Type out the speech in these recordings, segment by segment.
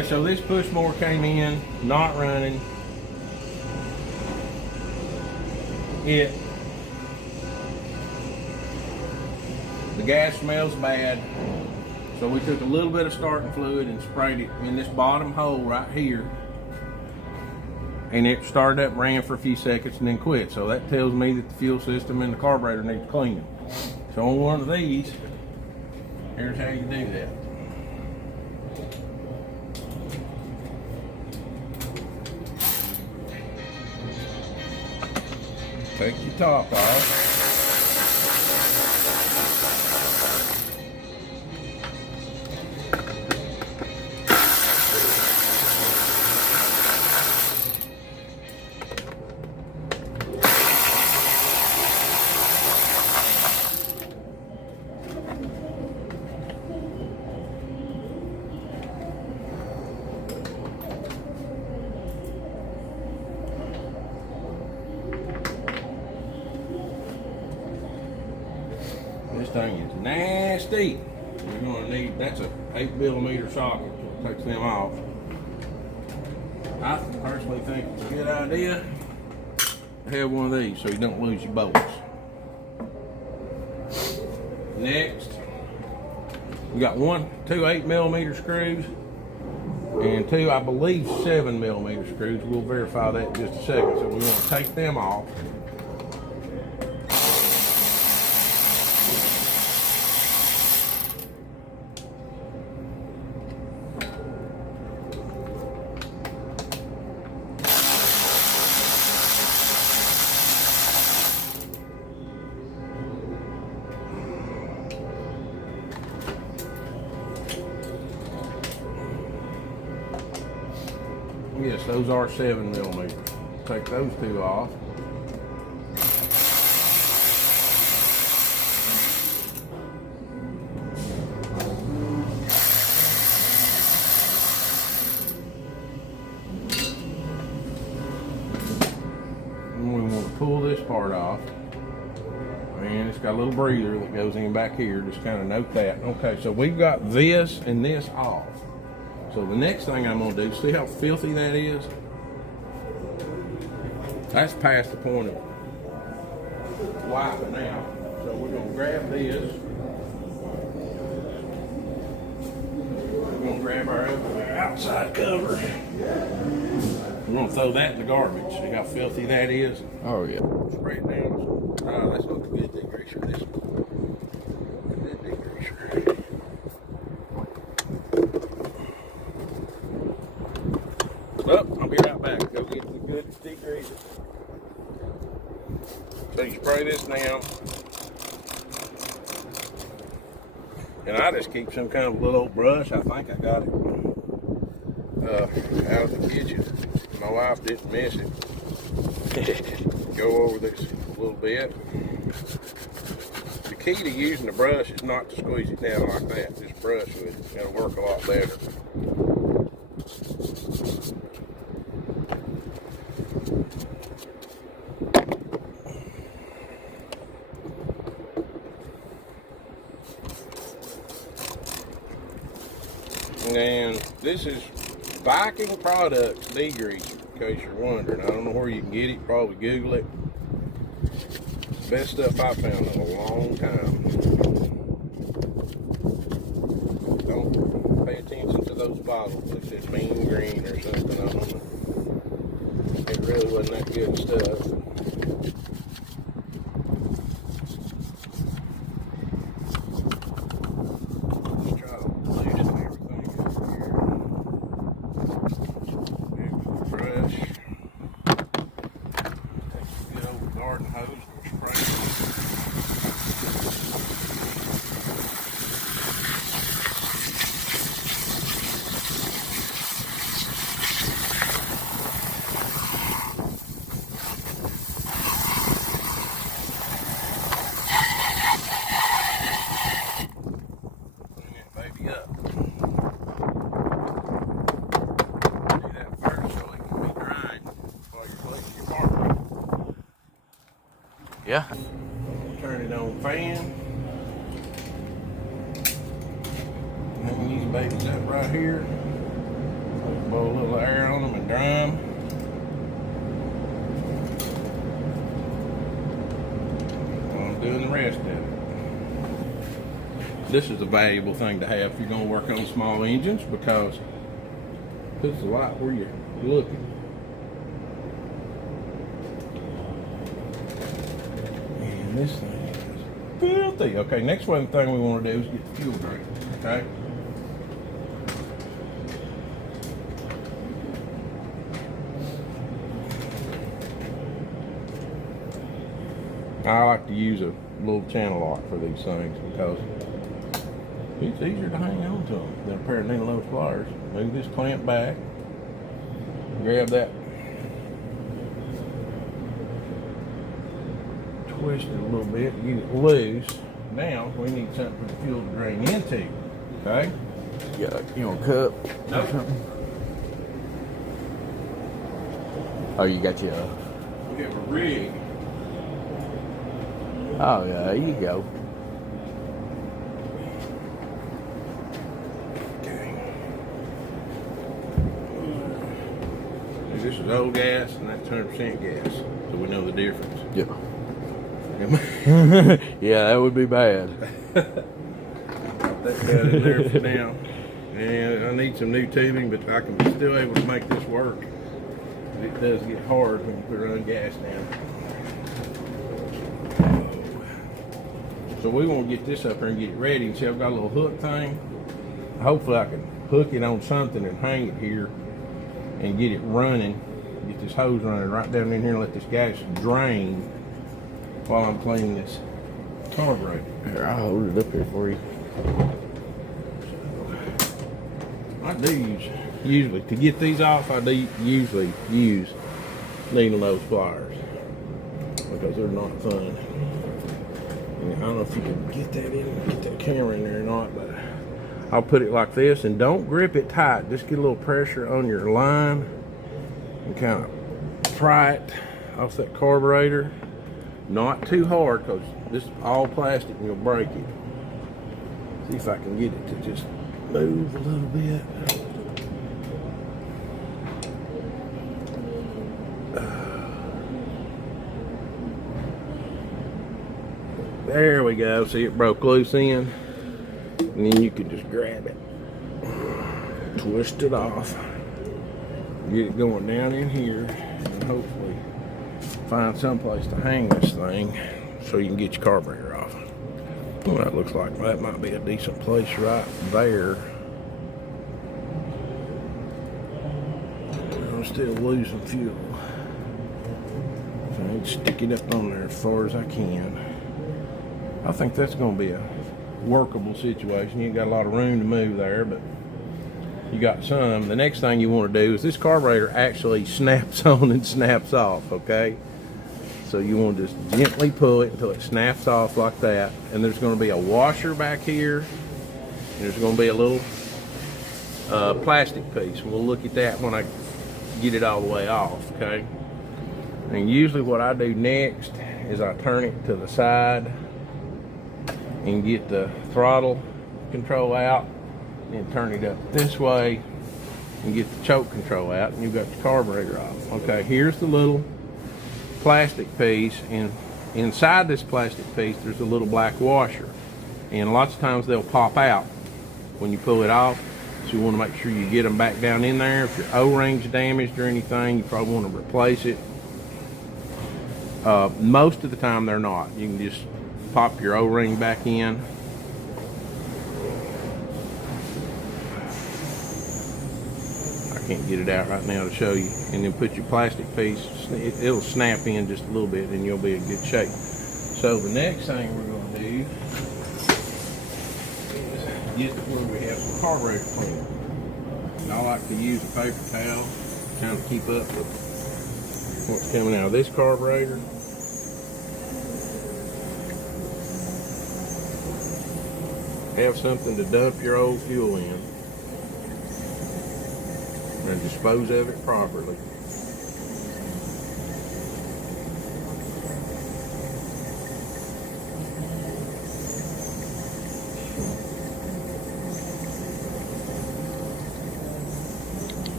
Okay, so this push mower came in, not running. The gas smells bad. So we took a little bit of starting fluid and sprayed it in this bottom hole right here. And it started up, ran for a few seconds and then quit. So that tells me that the fuel system in the carburetor needs cleaning. So on one of these, here's how you do that. Take your top off. This thing is nasty. We're gonna need, that's a 8mm socket, so it takes them off. I personally think it's a good idea to have one of these so you don't lose your bolts. Next, we got two 8mm screws and two, I believe, 7mm screws. We'll verify that in just a second. So we want to take them off. Yes, those are 7mm. Take those two off. And we want to pull this part off. And it's got a little breather that goes in back here. Just kind of note that. Okay, so we've got this and this off. So the next thing I'm gonna do, see how filthy that is? That's past the point of wiping out. So we're gonna grab this. We're gonna grab our outside cover. We're gonna throw that in the garbage. See how filthy that is? Oh yeah. Spray it down. Oh, that's not the good degreaser. This one. Good degreaser. Well, I'll be right back. Go get the good degreaser. So you spray this down. And I just keep some kind of little old brush. I think I got it out of the kitchen. My wife didn't miss it. Go over this a little bit. The key to using the brush is not to squeeze it down like that. This brush it'll work a lot better. And this is Viking Products degreaser, in case you're wondering. I don't know where you can get it. Probably Google it. It's the best stuff I've found in a long time. Don't pay attention to those bottles. It says mean green or something on them. It really wasn't that good stuff. Yeah. Turn it on fan. Hang these babies up right here. Blow a little air on them and dry them. While I'm doing the rest of it. This is a valuable thing to have if you're going to work on small engines, because it puts the light where you're looking. And this thing is filthy. Okay, next one thing we want to do is get the fuel drain. Okay. I like to use a little channel lock for these things because it's easier to hang on to them than a pair of needle nose pliers. Move this clamp back, grab that, twist it a little bit, get it loose. Now we need something for the fuel to drain into. Okay? Yeah, you want a cup Nope. or something? Oh, you got your. We have a rig. Oh, yeah, there you go. Okay. This is old gas and that's 100% gas, so we know the difference. Yeah. Yeah, that would be bad. Put that down in there for now. And I need some new tubing, but I can be still able to make this work. It does get hard when we run gas down. So we want to get this up here and get it ready. And see, I've got a little hook thing. Hopefully I can hook it on something and hang it here and get it running. Get this hose running right down in here and let this gas drain while I'm cleaning this carburetor. Here, I'll hold it up here for you. I do usually, to get these off, I do usually use needle nose pliers because they're not fun. And I don't know if you can get that in, get that camera in there or not, but I'll put it like this and don't grip it tight. Just get a little pressure on your line and kind of pry it off that carburetor. Not too hard because this is all plastic and you'll break it. See if I can get it to just move a little bit. There we go. See, it broke loose in. And then you can just grab it, twist it off, get it going down in here, and hopefully find someplace to hang this thing so you can get your carburetor off. Well, that looks like that might be a decent place right there. I'm still losing fuel. So I need to stick it up on there as far as I can. I think that's going to be a workable situation. You ain't got a lot of room to move there, but you got some. The next thing you want to do is this carburetor actually snaps on and snaps off, okay? So you want to just gently pull it until it snaps off like that. And there's going to be a washer back here, and there's going to be a little plastic piece. We'll look at that when I get it all the way off, okay? And usually what I do next is I turn it to the side and get the throttle control out, and turn it up this way and get the choke control out, and you've got the carburetor off. Okay, here's the little plastic piece, and inside this plastic piece there's a little black washer, and lots of times they'll pop out when you pull it off, so you want to make sure you get them back down in there. If your O-ring's damaged or anything, you probably want to replace it. Most of the time they're not. You can just pop your O-ring back in. I can't get it out right now to show you. And then put your plastic piece, it'll snap in just a little bit and you'll be in good shape. So the next thing we're going to do is get to where we have some carburetor cleaner. And I like to use a paper towel to kind of keep up with what's coming out of this carburetor. Have something to dump your old fuel in and dispose of it properly.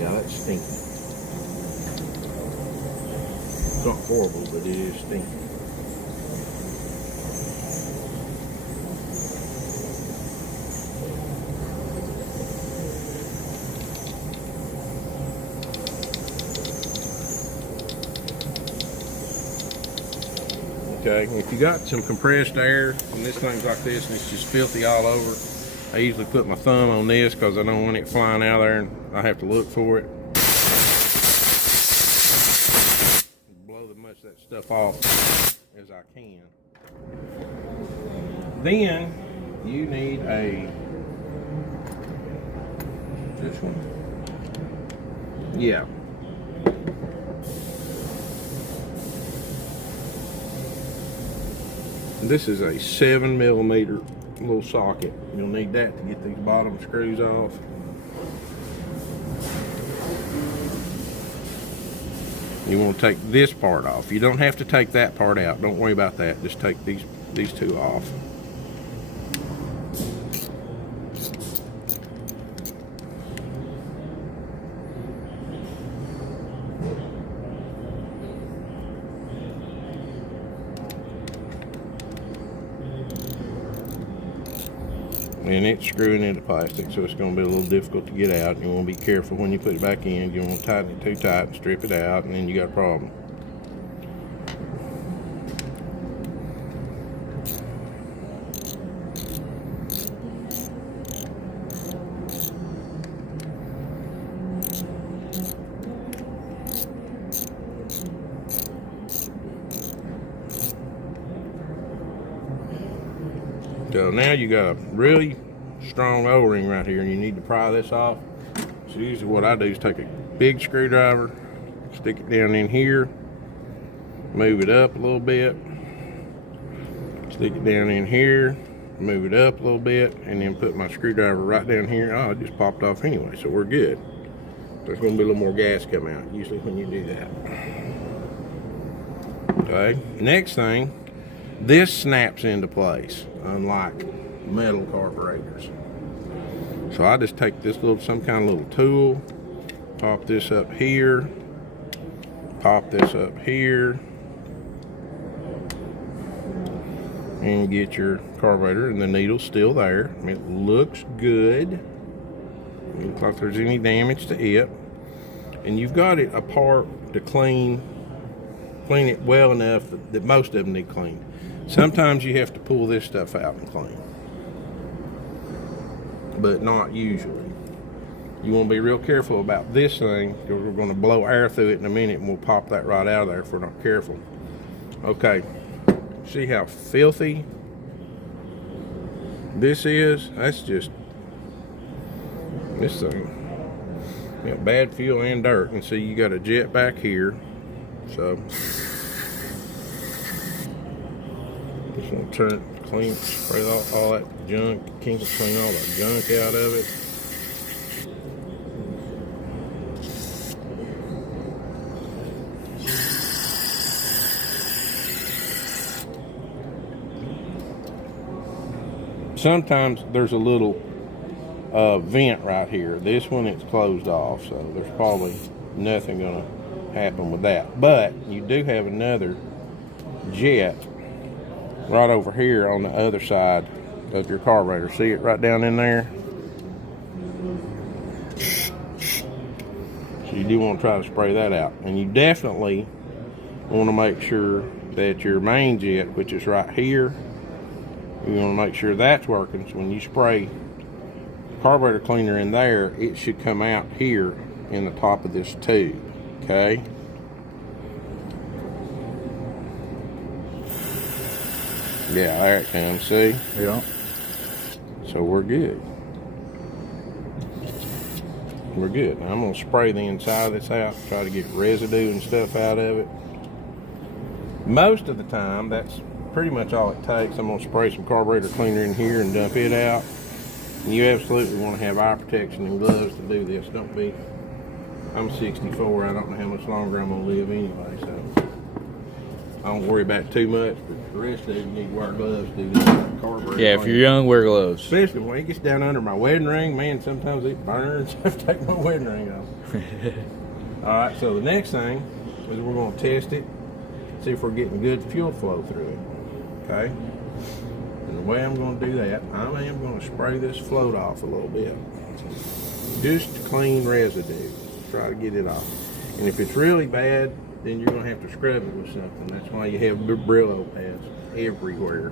Yeah, that's stinky. It's not horrible, but it is stinky. Okay, if you got some compressed air and this thing's like this and it's just filthy all over, I usually put my thumb on this because I don't want it flying out there and I have to look for it. Blow as much of that stuff off as I can. Then you need this one? Yeah. This is a 7mm little socket. You'll need that to get these bottom screws off. You want to take this part off. You don't have to take that part out. Don't worry about that. Just take these two off. And it's screwing into plastic, so it's going to be a little difficult to get out. You want to be careful when you put it back in. You don't want to tighten it too tight and strip it out, and then you got a problem. So now you got a really strong O-ring right here and you need to pry this off. So usually what I do is take a big screwdriver, stick it down in here, move it up a little bit, stick it down in here, move it up a little bit, and then put my screwdriver right down here. Oh, it just popped off anyway, so we're good. There's going to be a little more gas come out usually when you do that. Okay, next thing, this snaps into place, unlike metal carburetors. So I just take this some kind of little tool, pop this up here, pop this up here, and get your carburetor, and the needle's still there. It looks good. It looks like there's any damage to it. And you've got it apart to clean it well enough that most of them need cleaned. Sometimes you have to pull this stuff out and clean, but not usually. You want to be real careful about this thing because we're going to blow air through it in a minute and we'll pop that right out of there if we're not careful. Okay, see how filthy this is? That's just this thing. You got bad fuel and dirt, and see you got a jet back here, so just want to turn it, clean, spray all that junk, clean all the junk out of it. Sometimes there's a little vent right here. This one it's closed off, so there's probably nothing gonna happen with that. But you do have another jet right over here on the other side of your carburetor. See it right down in there? So you do want to try to spray that out. And you definitely want to make sure that your main jet, which is right here, you want to make sure that's working. So when you spray carburetor cleaner in there, it should come out here in the top of this tube, okay? Yeah, there it comes, see? Yeah. So we're good. We're good. Now I'm going to spray the inside of this out, try to get residue and stuff out of it. Most of the time, that's pretty much all it takes. I'm going to spray some carburetor cleaner in here and dump it out. And you absolutely want to have eye protection and gloves to do this. Don't be, I'm 64, I don't know how much longer I'm going to live anyway, so I don't worry about it too much, but the rest of you need to wear gloves to do this carburetor. Yeah, if you're young, wear gloves. Especially when it gets down under my wedding ring, man, sometimes it burns. I have to take my wedding ring off. All right, so the next thing is we're going to test it, see if we're getting good fuel flow through it. Okay? And the way I'm going to do that, I am going to spray this float off a little bit. Just to clean residue. Try to get it off. And if it's really bad, then you're going to have to scrub it with something. That's why you have Brillo pads everywhere.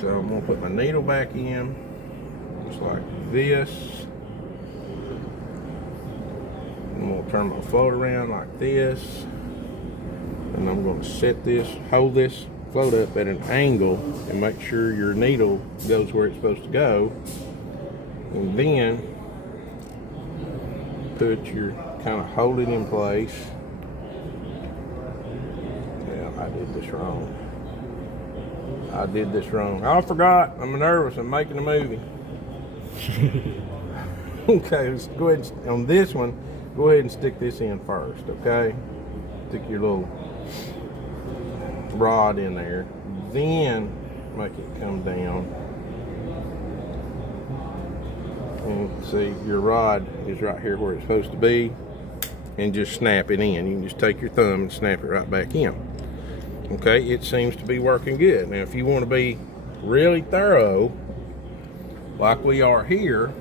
So I'm going to put my needle back in, just like this. I'm going to turn my float around like this. And I'm going to set this, hold this float up at an angle and make sure your needle goes where it's supposed to go. And then put your, kind of hold it in place. Yeah, I did this wrong. I forgot. I'm nervous. I'm making a movie. Okay, let's go ahead and, on this one, go ahead and stick this in first, okay? Stick your little rod in there. Then make it come down. And see, your rod is right here where it's supposed to be. And just snap it in. You can just take your thumb and snap it right back in. Okay, it seems to be working good. Now, if you want to be really thorough, like we are here,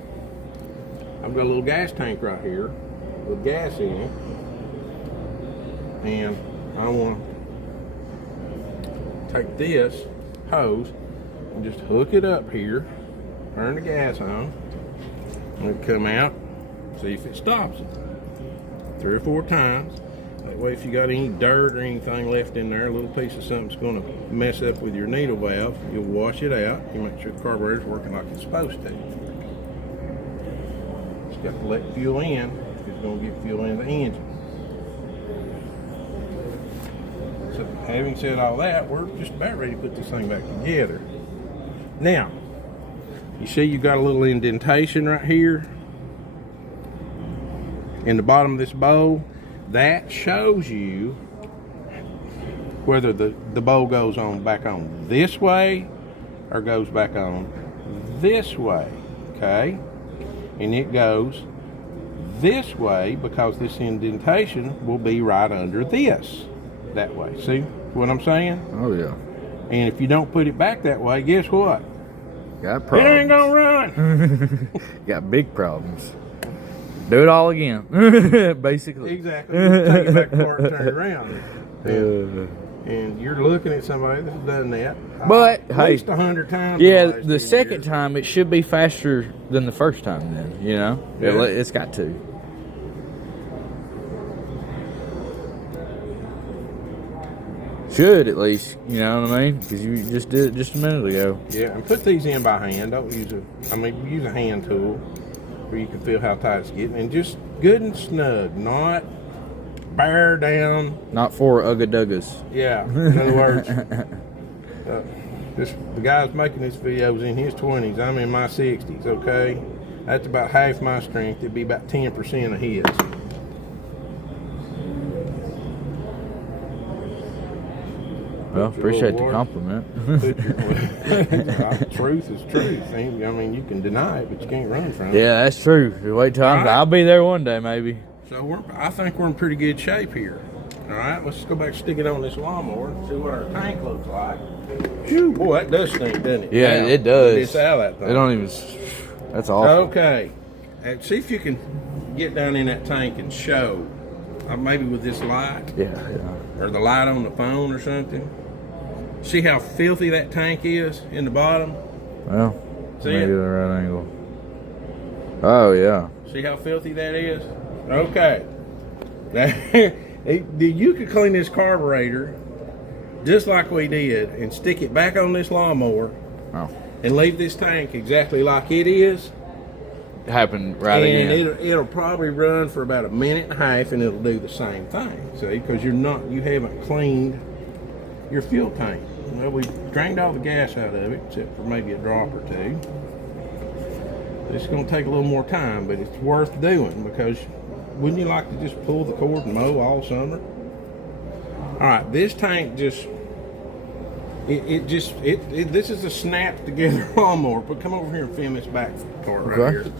I've got a little gas tank right here with gas in it. And I want to take this hose and just hook it up here, turn the gas on, and it come out, see if it stops it. 3 or 4 times. That way, if you got any dirt or anything left in there, a little piece of something's going to mess up with your needle valve, you'll wash it out. You make sure the carburetor's working like it's supposed to. Just got to let fuel in if it's going to get fuel in the engine. So, having said all that, we're just about ready to put this thing back together. Now, you see you got a little indentation right here in the bottom of this bowl. That shows you whether the bowl goes on back on this way or goes back on this way, okay? And it goes this way because this indentation will be right under this, that way. See what I'm saying? Oh, yeah. And if you don't put it back that way, guess what? Got problems. It ain't gonna run. Got big problems. Do it all again, basically. Exactly. Take it back apart and turn it around. And you're looking at somebody that's done that. But at hey, least 100 times. yeah, in last the 10 second years. time it should be faster than the first time. Then you know, Yeah. it's got to. Should at least, you know what I mean? Because you just did it just a minute ago. Yeah, and put these in by hand. Don't use use a hand tool where you can feel how tight it's getting, and just good and snug, not bear down. Not for ugga-duggas. Yeah. In other words, the guy's making this video is in his 20s. I'm in my 60s. Okay, that's about half my strength. It'd be about 10% of his. Well, appreciate the Lord. compliment. Truth is truth. I mean, you can deny it, but you can't run from it. Yeah, that's true. Wait till I'll be there one day, maybe. So I think we're in pretty good shape here. All right, let's go back and stick it on this lawnmower and see what our tank looks like. Phew, boy, that does stink, doesn't it? Yeah, Now, it does. It's out of that thing. They don't even. That's awful. Okay, and see if you can get down in that tank and show, maybe with this light, Yeah. or the light on the phone or something. See how filthy that tank is in the bottom? Well, See maybe it? the right angle. Oh yeah. See how filthy that is? Okay. You could clean this carburetor just like we did and stick it back on this lawnmower Oh, and leave this tank exactly like it is. it happened right And again. it'll probably run for about a minute and a half and it'll do the same thing. See, because you haven't cleaned your fuel tank. Well, we drained all the gas out of it, except for maybe a drop or two. It's going to take a little more time, but it's worth doing because wouldn't you like to just pull the cord and mow all summer? All right, this tank just This is a snap together lawnmower. But come over here and film this back part right Okay. here.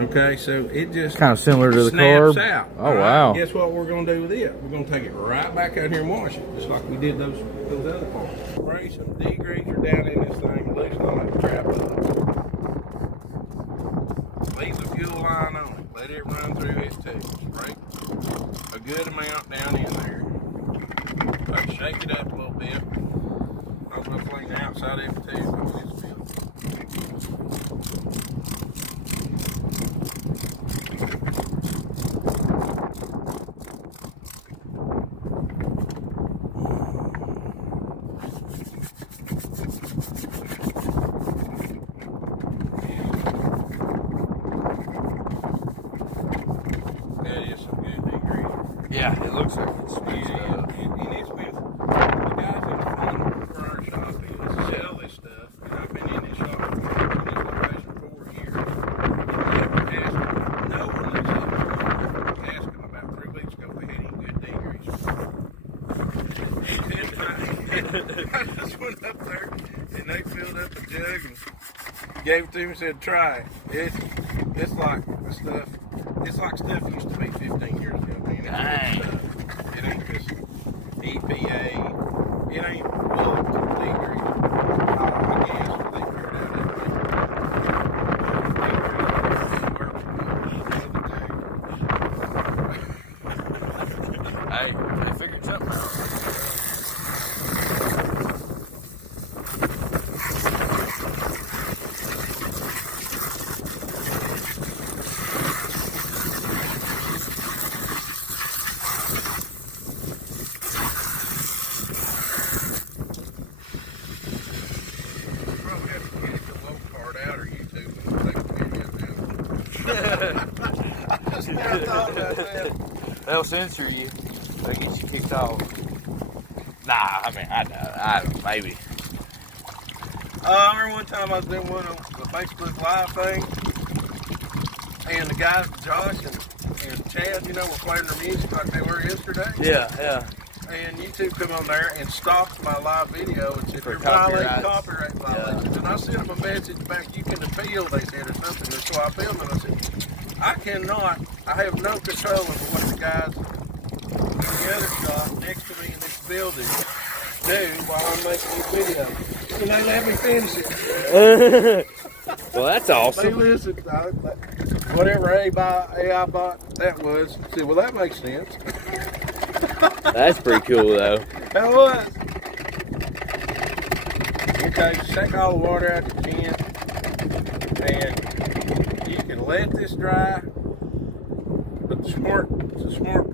Okay, so it just Kind of similar to the snaps Carb. out. Oh, All right, wow. Guess what we're gonna do with it? We're gonna take it right back out here and wash it, just like we did those other parts. Spray some degreaser down in this thing, loosen all that crap up. Leave the fuel line on it. Let it run through it too. Spray a good amount down in there. Like shake it up a little bit. I'm gonna clean the outside of it too. Because it's filthy. That is some good degreaser. Yeah, it looks like it's And it's been, the guys in the front for our shop is sell this stuff, and I've been in this shop in this location 4 years. And never asked them, no one lives up there. Asked them about 3 weeks ago if they had any good degreaser. I just went up there and they filled up a jug and gave it to me and said, try it. It's like the stuff. It's like stuff used to be 15 years ago. Man. Dang. It ain't just EPA. It ain't up to degrees. I guess they figured out Hey, they figured something out. Probably have to get the low part out or YouTube and take a video now. I just never thought about that. They'll censor you. They get you kicked off. Nah, I mean, I don't, maybe. I remember one time I was doing one on the Facebook Live thing, and the guys, Josh and Chad, you know, were playing their music like they were yesterday. Yeah. And YouTube come on there and stopped my live video and said, For you're violating copyrights. copyright violations. And I sent them a message back, you can appeal, they said, or something. And so I appealed and I said, I have no control over what the guys in the other shop next to me in this building do while I'm making this video. And they let me finish it. Well, that's They awesome. listened, whatever AI bot that was, I said, well, that makes sense. That's pretty cool, though. That was. Okay, shake all the water out you can, and you can let this dry. But the smart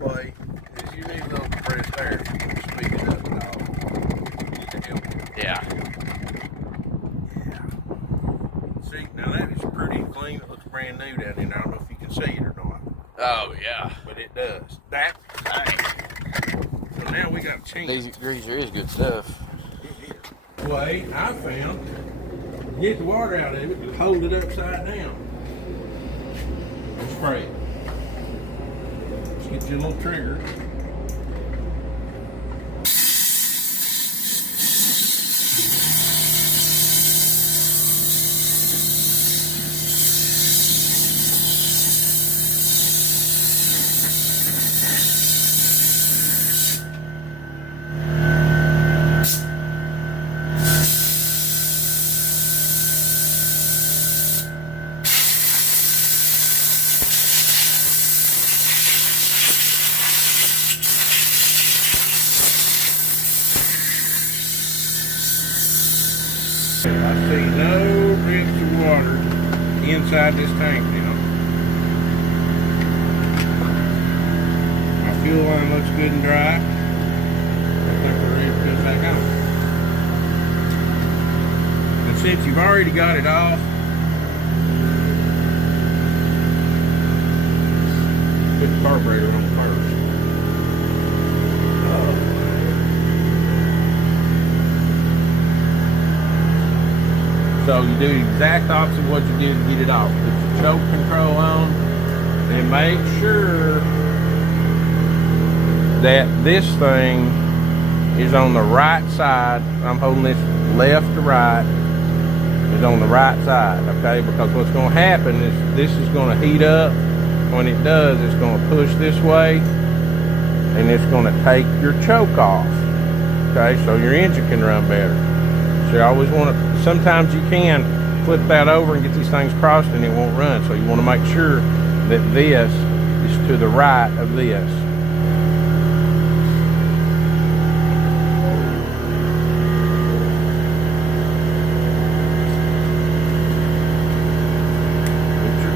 play is you need a little compressed air to speed it up and all. You can help it. Yeah. See, now that is pretty clean. It looks brand new down in there. I don't know if you can see it or not, Oh, yeah. but it does. That's nice. So now we got a chance. Greaser is good stuff. Way I found, get the water out of it, just hold it upside down and spray it. Just get your little trigger. I see no drips of water inside this tank now. My fuel line looks good and dry. I think we're ready to put it back on. And since you've already got it off, put the carburetor on first. So you do the exact opposite of what you did to get it off. Put your choke control on and make sure that this thing is on the right side. I'm holding this left to right. Is on the right side, okay? Because what's going to happen is this is going to heat up. When it does, it's going to push this way, and it's going to take your choke off, okay? So your engine can run better. So you always want to, sometimes you can flip that over and get these things crossed and it won't run. So you want to make sure that this is to the right of this.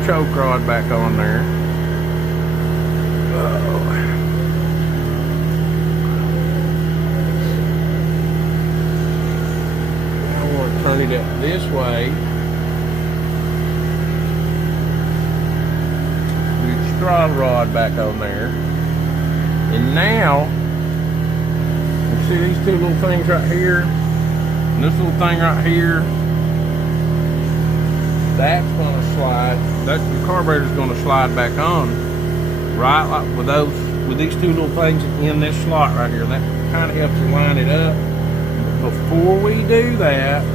Choke rod back on there. I want to turn it up this way. Your throttle rod back on there. And now, you see these two little things right here? And this little thing right here? That's going to slide. That's the carburetor's going to slide back on, right? Like with these two little things in this slot right here. That kind of helps you line it up. Before we do that, I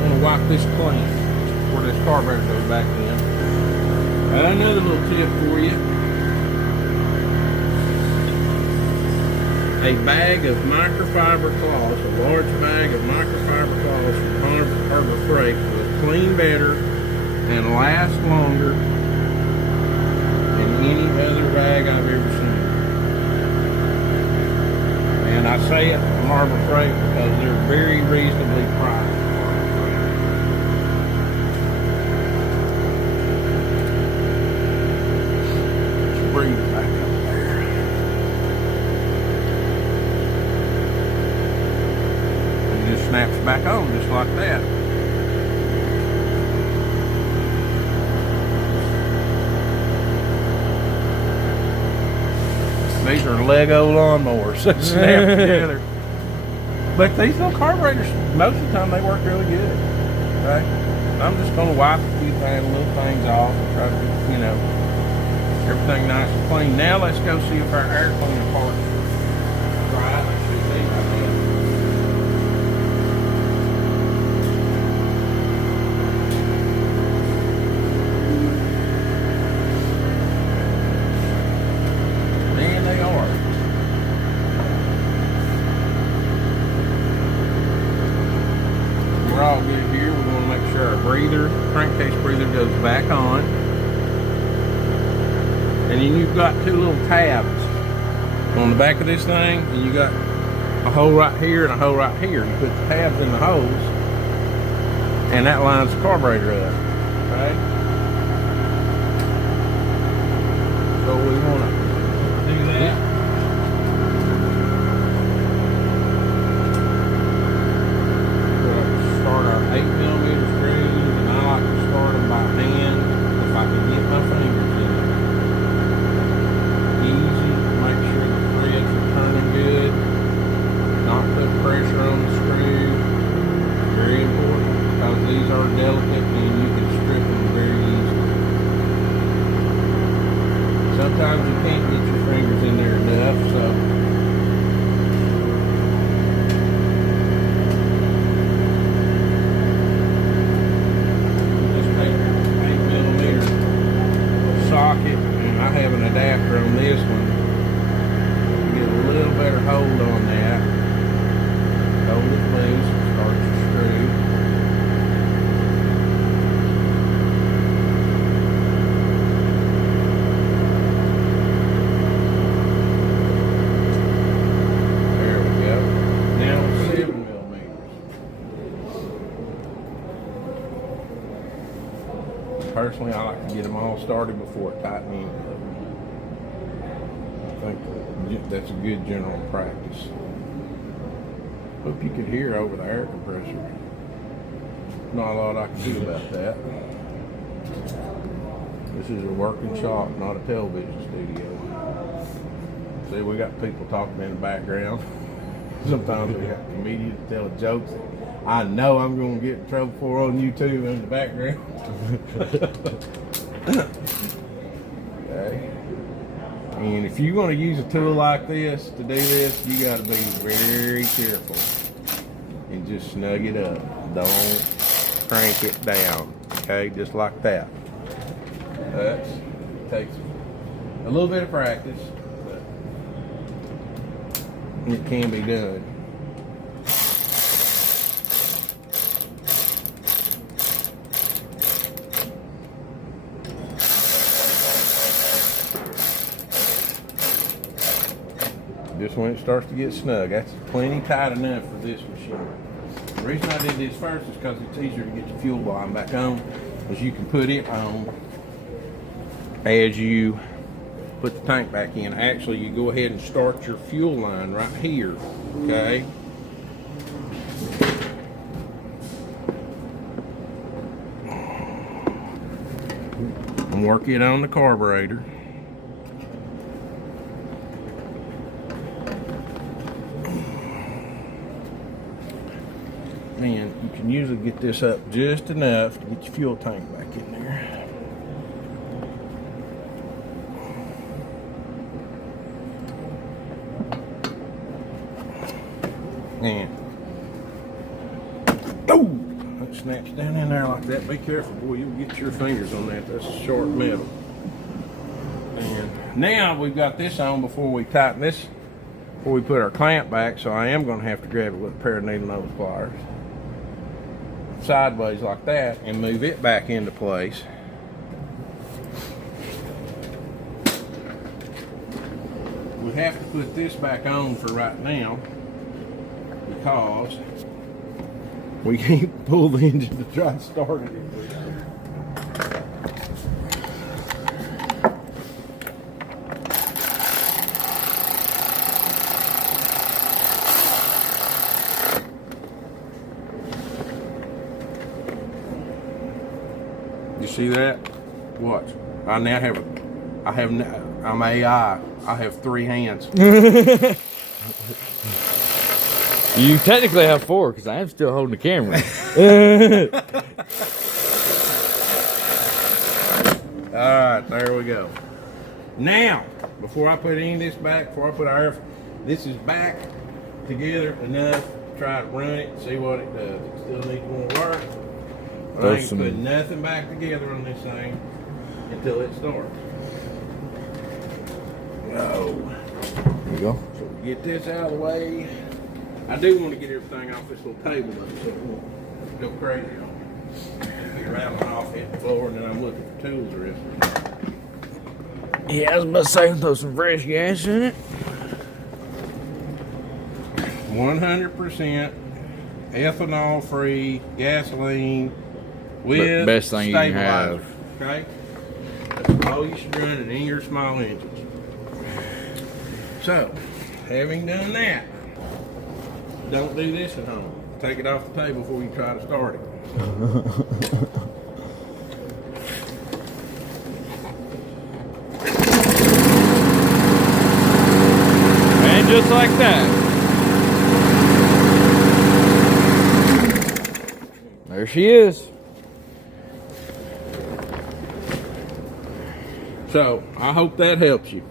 want to wipe this clean before this carburetor goes back in. And another little tip for you: a bag of microfiber cloths, a large bag of microfiber cloths from Harbor Freight will clean better and last longer than any other bag I've ever seen. And I say it from Harbor Freight because they're very reasonably priced. Let's breathe it back up there. And it just snaps back on just like that. These are Lego lawnmowers that snap together. But these little carburetors, most of the time they work really good. Okay? I'm just going to wipe a few little things off and try to, you know, everything nice and clean. Now let's go see if our air cleaner parts are right. Let's see these right there. All good here. We want to make sure our crankcase breather goes back on. And then you've got two little tabs on the back of this thing, and you got a hole right here and a hole right here. You put the tabs in the holes, and that lines the carburetor up. Okay? So we want to do that. Start our 8mm screws, and I like to start them by hand if I can get my fingers in them. Easy, make sure the threads are turning good, not put pressure on the screw. Very important, because these are delicate and you can strip them very easily. Sometimes you can't get your fingers in there enough, so socket, and I have an adapter on this one to get a little better hold on that. Hold it loose, start your screw. There we go. Now 7mm. Personally, I like to get them all started before tightening up. I think that's a good general practice. Hope you could hear over the air compressor. Not a lot I can do about that. This is a working shop, not a television studio. See, we got people talking in the background. Sometimes we got comedians telling jokes that I know I'm going to get in trouble for on YouTube in the background. Okay. And if you're going to use a tool like this to do this, you got to be very careful and just snug it up. Don't crank it down, okay? Just like that. That takes a little bit of practice, but it can be done. Just when it starts to get snug, that's plenty tight enough for this machine. The reason I did this first is because it's easier to get your fuel line back on, because you can put it on as you put the tank back in. Actually, you go ahead and start your fuel line right here, okay? And work it on the carburetor. And you can usually get this up just enough to get your fuel tank back in there. And oh, that snaps down in there like that. Be careful, boy, you'll get your fingers on that. That's sharp metal. And now we've got this on before we tighten this, before we put our clamp back, so I am going to have to grab it with a pair of needle nose pliers. Sideways like that and move it back into place. We have to put this back on for right now because we can't pull the engine to try to start it. You see that? Watch. I'm AI. I have 3 hands. You technically have 4 because I am still holding the camera. Alright, there we go. Now, before I put any of this back, before I put our air, this is back together enough to try to run it and see what it does. It still needs more work. But I ain't putting nothing back together on this thing until it starts. Go. There you go. So we get this out of the way. I do want to get everything off this little table though, so it won't go crazy on me. Be rattling off, hitting the floor, and then I'm looking for tools the rest of it. Yeah, I was about to say throw some fresh gas in it. 100% ethanol free gasoline with Best thing you can stabilizer. have. Okay? That's all you should run in any of your small engines. So, having done that, don't do this at home. Take it off the table before you try to start it. And just like that. There she is. So, I hope that helps you.